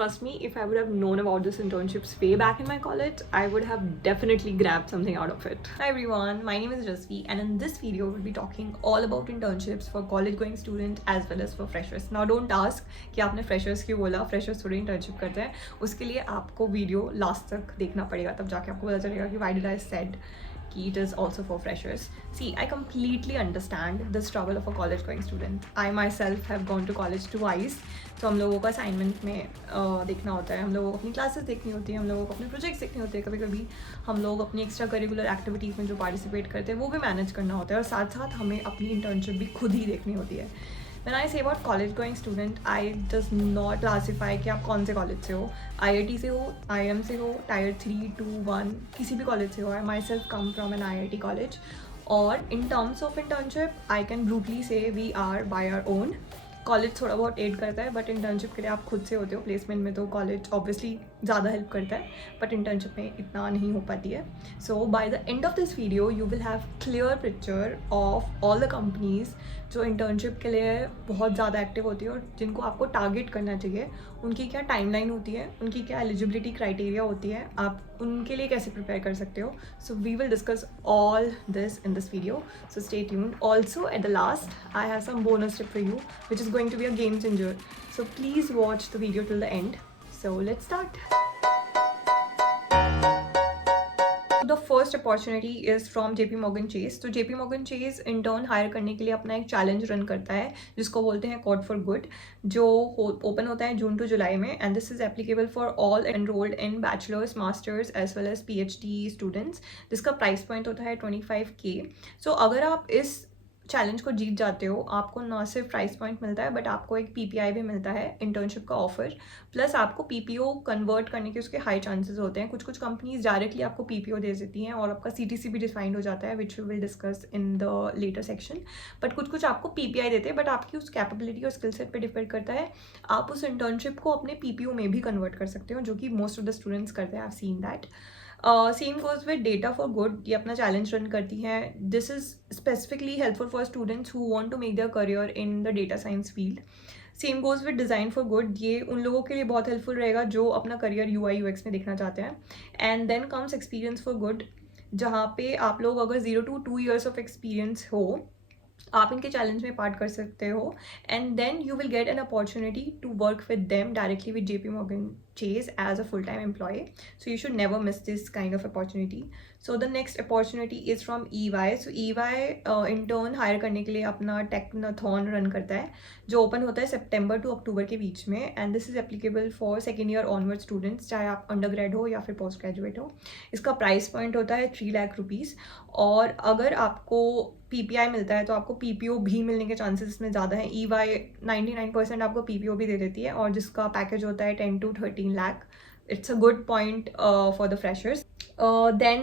Trust me, if I would have known about this internships way back in my college, I would have definitely grabbed something out of it. Hi everyone, my name is Jasvi and in this video we'll be talking all about internships for college going student as well as for freshers. Now don't ask कि आपने freshers क्यों बोला, freshers थोड़ी internship करते हैं. उसके लिए आपको वीडियो लास्ट तक देखना पड़ेगा, तब जाके आपको पता चलेगा कि why did I said it is also for freshers. See, I completely understand the struggle of a college going student. I myself have gone to college twice. तो हम लोगों को असाइनमेंट में देखना होता है, हम लोगों को अपनी क्लासेस देखनी होती है, हम लोगों को अपने प्रोजेक्ट्स देखने होते हैं, कभी कभी हम लोग अपनी एक्स्ट्रा करिकुलर एक्टिविटीज़ में जो पार्टिसिपेट करते हैं वो भी मैनेज करना होता है और साथ साथ हमें अपनी इंटर्नशिप भी खुद ही देखनी होती है. When I say about college going student, I does not classify कि आप कौन से कॉलेज से हो, IIT से हो, IIM से हो, Tier 3, 2, 1 किसी भी कॉलेज से हो. I myself come from an IIT college. और in terms of internship, I can brutally say we are by our own. College थोड़ा बहुत एड करता है बट इंटर्नशिप के लिए आप खुद से होते हो. प्लेसमेंट में तो कॉलेज ऑब्वियसली ज़्यादा हेल्प करता है बट इंटर्नशिप में इतना नहीं हो पाती है. So by the end of this video you will have clear picture of all the companies जो इंटर्नशिप के लिए बहुत ज़्यादा एक्टिव होती है और जिनको आपको टारगेट करना चाहिए. उनकी क्या टाइमलाइन होती है, उनकी क्या एलिजिबिलिटी क्राइटेरिया होती है, आप उनके लिए कैसे प्रिपेयर कर सकते हो. So we will discuss all this in this video, so stay tuned. Also at the last I have some bonus tip for you which is going to be a game changer. So please watch the video till the end. So let's start. The first opportunity is from JP Morgan Chase. तो JP Morgan Chase intern hire करने के लिए अपना एक challenge run करता है जिसको बोलते हैं कोड फॉर गुड, जो ओपन होता है जून टू जुलाई में. And this is applicable for all enrolled in bachelors, masters as well as PhD students. जिसका प्राइस पॉइंट होता है 25K. सो अगर आप इस चैलेंज को जीत जाते हो, आपको ना सिर्फ प्राइस पॉइंट मिलता है बट आपको एक PPI भी मिलता है, इंटर्नशिप का ऑफर. प्लस आपको PPO कन्वर्ट करने के उसके हाई चांसेस होते हैं. कुछ कुछ कंपनीज डायरेक्टली आपको PPO दे देती हैं और आपका CTC भी डिफाइंड हो जाता है which we will discuss in the later section. But कुछ कुछ आपको PPI देते हैं बट आपकी उस कैपेबिलिटी और स्किल सेट पर डिपेंड करता है. आप उस इंटर्नशिप को अपने PPO में भी कन्वर्ट कर सकते हो, जो कि मोस्ट ऑफ द स्टूडेंट्स करते हैं. I have seen that. Same goes with data for good. ये अपना चैलेंज रन करती हैं. This is specifically helpful for students who want to make their career in the data science field. Same goes with design for good. ये उन लोगों के लिए बहुत हेल्पफुल रहेगा जो अपना करियर UI UX में देखना चाहते हैं. And then comes experience for good, जहाँ पे आप लोग अगर 0 to 2 years ऑफ एक्सपीरियंस हो, आप इनके चैलेंज में पार्ट कर सकते हो. And then you will get an opportunity to work with them directly with JP Morgan Chase as a full-time employee. So you should never miss this kind of opportunity. So the next opportunity is from EY. So EY intern hire करने के लिए अपना टेक्नाथॉन run करता है जो open होता है सितंबर to अक्टूबर के बीच में. And this is applicable for second year onward students, चाहे आप अंडर ग्रेड हो या फिर पोस्ट ग्रेजुएट हो. इसका प्राइस पॉइंट होता है 3 लाख रुपीज़. और अगर आपको PPI मिलता है तो आपको PPO भी मिलने के चांसेस इसमें ज़्यादा हैं. EY 99% आपको PPO भी दे देती है और जिसका पैकेज होता है 10 to 13 lakh. It's a good point for the freshers. Then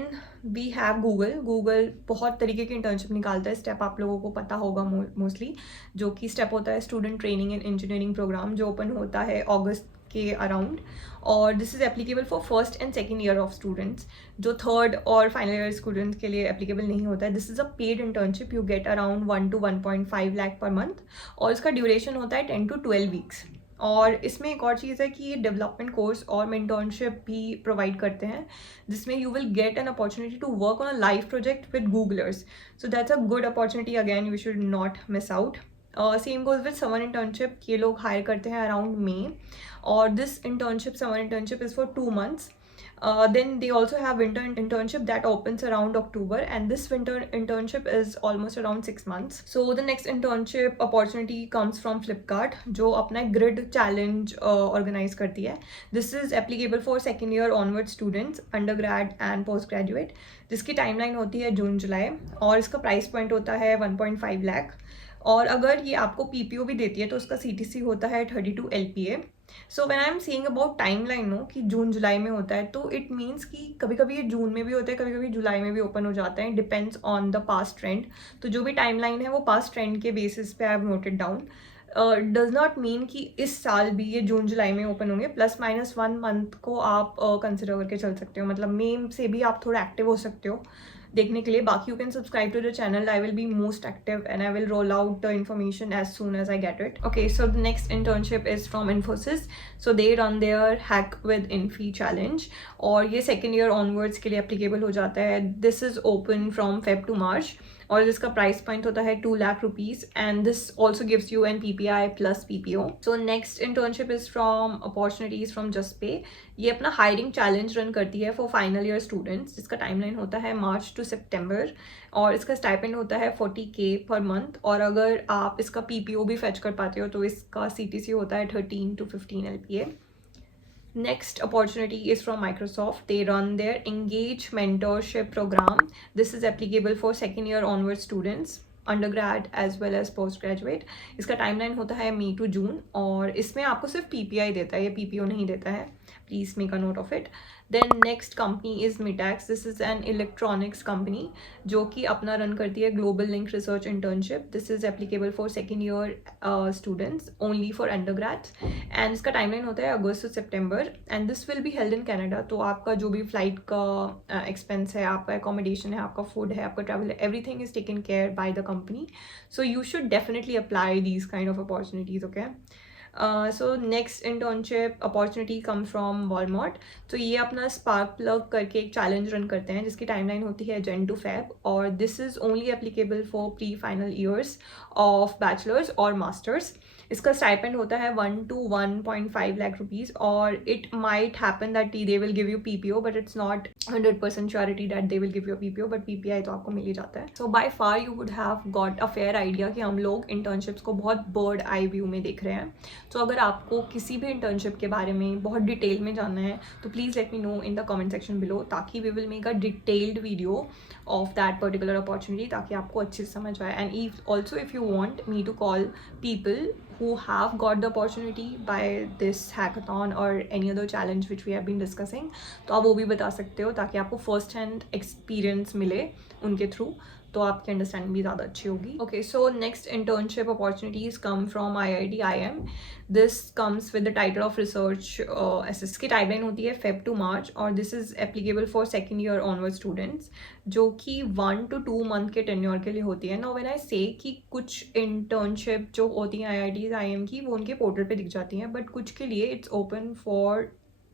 we have Google. Google बहुत तरीके की इंटर्नशिप निकालता है. स्टेप आप लोगों को पता होगा मोस्टली, जो कि स्टेप होता है student training and engineering program, जो ओपन होता है अगस्त के अराउंड. और this is applicable for first and second year of students, जो थर्ड और फाइनल ईयर स्टूडेंट्स के लिए एप्लीकेबल नहीं होता है. This is a paid internship. You get around 1 to 1.5 lakh पर मंथ और इसका ड्यूरेशन होता है 10 to 12 weeks. और इसमें एक और चीज़ है कि ये डेवलपमेंट कोर्स और मेंटरशिप भी प्रोवाइड करते हैं, जिसमें you will get an opportunity to work on a live project with Googlers. So that's a good opportunity. Again you should not miss out. Same goes with summer internship. ये लोग hire करते हैं around May और this internship, summer internship, is for 2 months. Then they also have winter internship that opens around October, and this winter internship is almost around 6 months. So the next internship opportunity comes from Flipkart, जो अपना grid challenge organize करती है. This is applicable for second year onward students, undergrad and postgraduate, जिसकी timeline होती है जून जुलाई और इसका price point होता है 1.5 lakh. और अगर ये आपको PPO भी देती है तो उसका CTC होता है 32 LPA. So when I am saying about time line हो कि जून जुलाई में होता है, तो इट मीन्स कि कभी कभी ये जून में भी होता है, कभी कभी जुलाई में भी ओपन हो जाता है. Depends on the past trend. तो जो भी टाइम लाइन है वो पास्ट ट्रेंड के बेसिस पे I have noted down. Does not mean कि इस साल भी ये जून जुलाई में ओपन होंगे. +- 1 मंथ को आप कंसिडर करके चल सकते हो. मतलब मई से भी आप थोड़ा एक्टिव हो सकते हो. देखने के लिए. बाकी you can subscribe to the channel. I will be most active and I will roll out the information as soon as I get it. Okay, so the next internship is from Infosys. So they run their Hack with Infi challenge और ये second year onwards के लिए applicable हो जाता है. This is open from Feb to March और जिसका price point होता है 2 lakh rupees and this also gives you an PPI plus PPO. So next internship is from opportunities from Juspay. ये अपना हायरिंग चैलेंज रन करती है for final year students जिसका timeline होता है मार्च टू सितंबर और इसका स्टाइपेंड होता है 40K पर मंथ और अगर आप इसका PPO भी फेच कर पाते हो तो इसका CTC होता है 13 to 15 LPA. Next opportunity is from Microsoft. They run their Engage Mentorship program. This is applicable for second year onward students, undergrad as well as postgraduate. इसका टाइमलाइन होता है मई टू जून और इसमें आपको सिर्फ PPI देता है, ये PPO नहीं देता है. Please make a note of it. Then next company is Mitax. This is an electronics company जो कि अपना रन करती है Global Link Research Internship. This is applicable for second year students only for undergrads and इसका timeline होता है अगस्त to सितंबर and this will be held in Canada. तो आपका जो भी फ्लाइट का एक्सपेंस है, आपका एकोमोडेशन है, आपका फूड है, आपका ट्रैवल है, everything is taken care by the company. So you should definitely apply these kind of opportunities, okay? So next internship opportunity come from Walmart. तो ये अपना स्पार्क प्लग करके एक चैलेंज रन करते हैं जिसकी टाइमलाइन होती है जन टू फेब और this is only applicable for pre final years of bachelors और मास्टर्स. इसका स्टाइपेंड होता है 1 to 1.5 लाख रुपीज़ और it might happen that they will give you PPO but it's not 100% surety that they will give you PPO but PPI तो आपको मिल ही जाता है. So by far you would have got a fair idea कि हम लोग internships को बहुत बर्ड आई व्यू में देख रहे हैं. तो अगर आपको किसी भी इंटर्नशिप के बारे में बहुत डिटेल में जानना है तो please let me know in the comment section below ताकि we will make a detailed video of that particular opportunity ताकि आपको अच्छे से समझ आए. And if also if you want me to call people who have got the opportunity by this hackathon or any other challenge which we have been discussing तो आप वो भी बता सकते हो ताकि आपको फर्स्ट हैंड एक्सपीरियंस मिले उनके थ्रू तो आपकी अंडरस्टैंडिंग भी ज़्यादा अच्छी होगी. Okay, so next internship opportunities come from IIT IM. This comes with the title of research assist की टाइमलाइन होती है फेब टू मार्च और this is applicable for second year onward students जो कि 1 to 2 मंथ के टेन्योर के लिए होती है. नाउ व्हेन आई से कि कुछ इंटर्नशिप जो होती हैं IIT IM की वो उनके पोर्टल पे दिख जाती हैं बट कुछ के लिए it's open for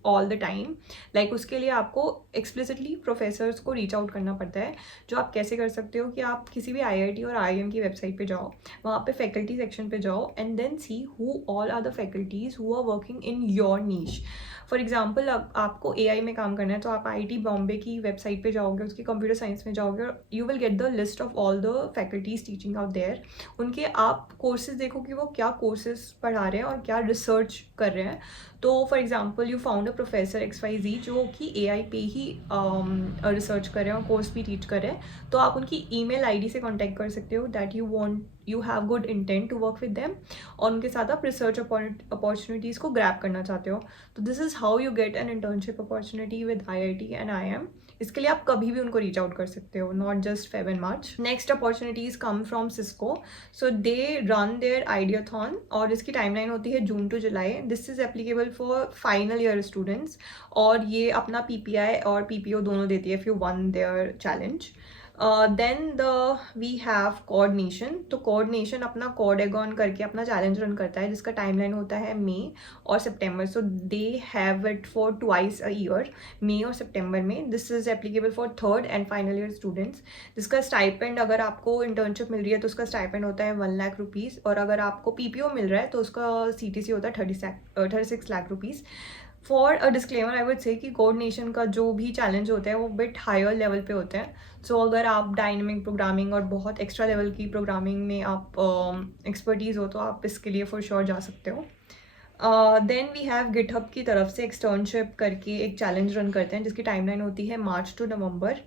all the time. Like उसके लिए आपको एक्सप्लिसिटली प्रोफेसर्स को रीच आउट करना पड़ता है जो आप कैसे कर सकते हो कि आप किसी भी IIT और IIM की वेबसाइट पे जाओ, वहाँ पे फैकल्टी सेक्शन पे जाओ and then see who all are the faculties who are working in your niche. For example आपको AI में काम करना है तो आप IIT बॉम्बे की वेबसाइट पे जाओगे, उसकी कंप्यूटर साइंस में जाओगे और you will get the list of all the faculties teaching out there. उनके आप कोर्सेज देखो कि वो क्या कोर्सेज पढ़ा रहे हैं और क्या रिसर्च कर रहे हैं. तो for example you found a professor XYZ जो कि AI पे ही रिसर्च कर रहे हैं और कोर्स भी टीच कर रहे हैं तो आप उनकी email ID से कॉन्टैक्ट कर सकते हो that you have good intent to work with them और उनके साथ आप रिसर्च अपॉर्चुनिटीज़ को ग्रैब करना चाहते हो. तो this is how you get an internship opportunity with IIT and IM. इसके लिए आप कभी भी उनको रीच आउट कर सकते हो, not just Feb and March. Next opportunities come from Cisco. So they run their ideathon और इसकी टाइमलाइन होती है June to July. This is applicable for final year students और ये अपना PPI और PPO दोनों देती है if you won their challenge. Then we have coordination. तो कोऑर्डिनेशन अपना कोडेगॉन करके अपना चैलेंज रन करता है जिसका टाइमलाइन होता है मई और सितंबर. So they have it for twice a year, मई और सितंबर में. This is applicable for third and final year students जिसका स्टाइपेंड अगर आपको इंटर्नशिप मिल रही है तो उसका स्टाइपेंड होता है 1 लाख रुपीज़ और अगर आपको PPO मिल रहा है तो उसका CTC होता है 36 lakh rupees. For a disclaimer I would say कि कोऑर्डिनेशन का जो भी चैलेंज होता है वो बिट हायर लेवल पे होते हैं. सो अगर आप डायनेमिक प्रोग्रामिंग और बहुत एक्स्ट्रा लेवल की प्रोग्रामिंग में आप एक्सपर्टीज़ हो तो आप इसके लिए फॉर श्योर जा सकते हो. देन वी हैव गिटहब की तरफ से एक्सटर्नशिप करके एक चैलेंज रन करते हैं जिसकी टाइमलाइन होती है मार्च टू नवंबर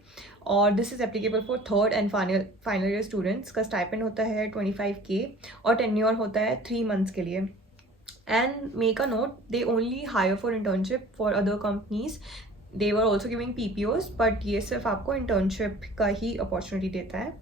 और this is applicable for third and final year students. का स्टाइपेंड होता है 25K और टेन्योर होता है 3 मंथ्स के लिए. And make a note, they only hire for internship for other companies. They were also giving PPOs, but ये सिर्फ आपको इंटर्नशिप का ही अपॉर्चुनिटी देता है.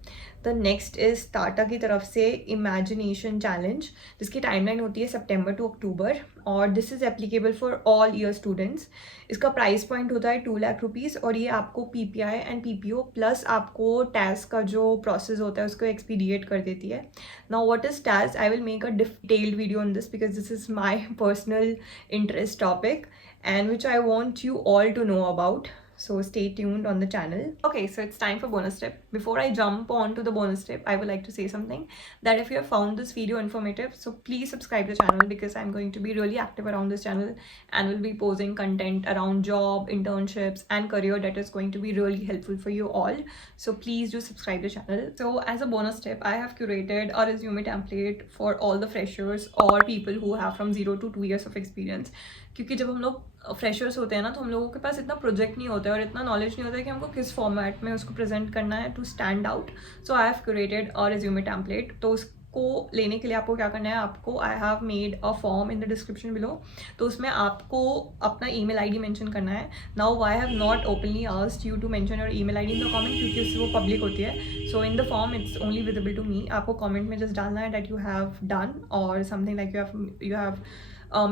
द नेक्स्ट इज़ टाटा की तरफ से इमेजिनेशन चैलेंज, जिसकी टाइमलाइन होती है सितंबर टू अक्टूबर, और this is applicable for all year students. इसका प्राइस पॉइंट होता है 2 लाख रुपीज़, और ये आपको PPI एंड PPO प्लस आपको टैक्स का जो प्रोसेस होता है उसको एक्सपीडिएट कर देती है. Now what is tax? I will make a detailed video on this because this is my personal interest topic and which I want you all to know about. So stay tuned on the channel. Okay, so it's time for bonus tip. Before I jump on to the bonus tip, I would like to say something that if you have found this video informative, so please subscribe the channel because I'm going to be really active around this channel and will be posting content around job, internships and career that is going to be really helpful for you all. So please do subscribe the channel. So as a bonus tip, I have curated a resume template for all the freshers or people who have from 0 to 2 years of experience. क्योंकि जब हम लोग freshers होते हैं ना, तो हम लोगों के पास इतना प्रोजेक्ट नहीं होता है और इतना नॉलेज नहीं होता है कि हमको किस फॉर्मेट में उसको प्रेजेंट करना है to stand out. So I have curated a resume template. तो उसको लेने के लिए आपको क्या करना है, आपको I have made a form in the description below. तो उसमें आपको अपना email ID मेंशन करना है. Now I have not openly asked you to mention your email ID in the comment, क्योंकि उससे वो पब्लिक होती है. So in the form it's only visible to me. आपको कमेंट में जस्ट डालना है दैट यू हैव डन और something like you have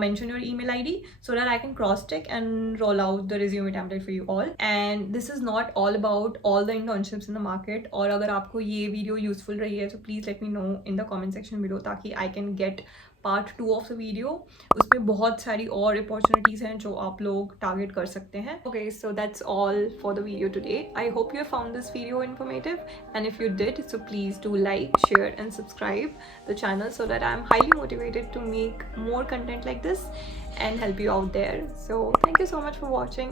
mention your email ID so that I can cross check and roll out the resume template for you all. And this is not all about all the internships in the market. और अगर आपको ये video useful रही है तो please let me know in the comment section below, ताकि I can get part 2 of the video. उसमें बहुत सारी और अपॉर्चुनिटीज़ हैं जो आप लोग टारगेट कर सकते हैं. Okay, so that's all for the video today. I hope you found this video informative, and if you did so please do like, share and subscribe the channel so that I'm highly motivated to make more content like this and help you out there. So thank you so much for watching.